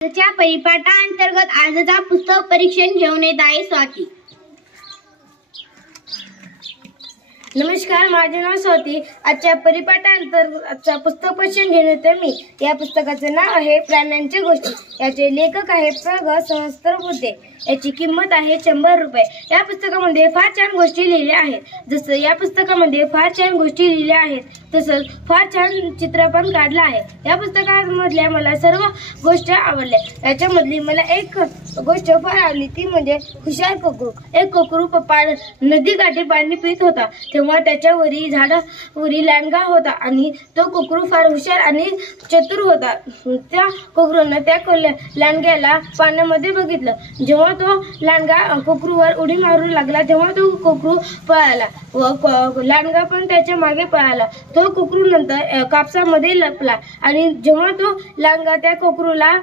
च्या परिपाठांतर्गत आजचा पुस्तक परीक्षण घेऊन येत आहे स्वाती। नमस्कार, माझे नाव स्वाती। आजच्या परिपाठांतर्गत आजचा पुस्तक परीक्षण घेऊन येते मी। या पुस्तकाचे नाव आहे प्राण्यांच्या गोष्टी। याचे लेखक आहे प्र. ग. सहस्त्रबुद्धे। याची किंमत आहे 100 रुपये। या पुस्तकामध्ये फार छान गोष्टी लिहिल्या आहेत। जसं या पुस्तकामध्ये फार छान गोष्टी लिहिल्या आहेत, तसंच फार छान चित्र पण काढलं आहे। या पुस्तकामधल्या मला सर्व गोष्टी आवडल्या। याच्यामधली मला एक गोष्ट फार आवडली, ती म्हणजे हुशार कोकरू। एक कोकरू पप्पा नदीकाठी पाणी पित होता, तेव्हा त्याच्यावरी झाडावरी लांडगा होता आणि तो कोकरू फार हुशार आणि चतुर होता। त्या कोकरूनं त्या लांडग्याला पाण्यामध्ये बघितलं। जेव्हा तो लांडगा कोकरूवर उडी मारू लागला, तेव्हा तो कोकरू पळाला व लांडगा पण त्याच्या मागे पळाला। तो कोकरू नंतर कापसामध्ये लपला आणि जेव्हा तो लांडगा त्या कोकरूला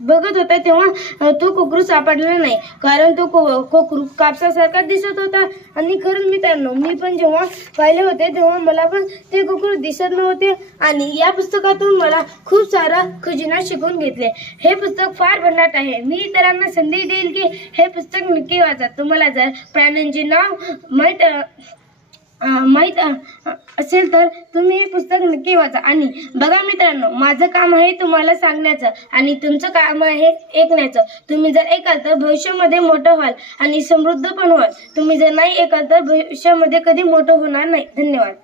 बघत होता, तेव्हा तो कोकरू सापडला नाही, कारण तो कोकरू कापसासारखा दिसत होता। आणि खरंच मित्रांनो, मी पण जेव्हा पाहिले होते तेव्हा मला पण ते कोकरू दिसत नव्हते। आणि या पुस्तकातून मला खूप सारा खजिना शिकून घेतले। हे पुस्तक फार भन्नाट आहे। मी इतरांना संदेश देईल की हे पुस्तक नक्की वाचा। तुम्हाला जर प्राण्यांचे नाव माहित असेल तर तुम्ही हे पुस्तक नक्की वाचा। आणि बघा मित्रांनो, माझं काम आहे तुम्हाला सांगण्याचं आणि तुमचं काम आहे ऐकण्याचं। तुम्ही जर ऐकाल तर भविष्यामध्ये मोठं व्हाल आणि समृद्ध पण व्हाल। तुम्ही जर नाही ऐकाल तर भविष्यामध्ये कधी मोठं होणार नाही। धन्यवाद।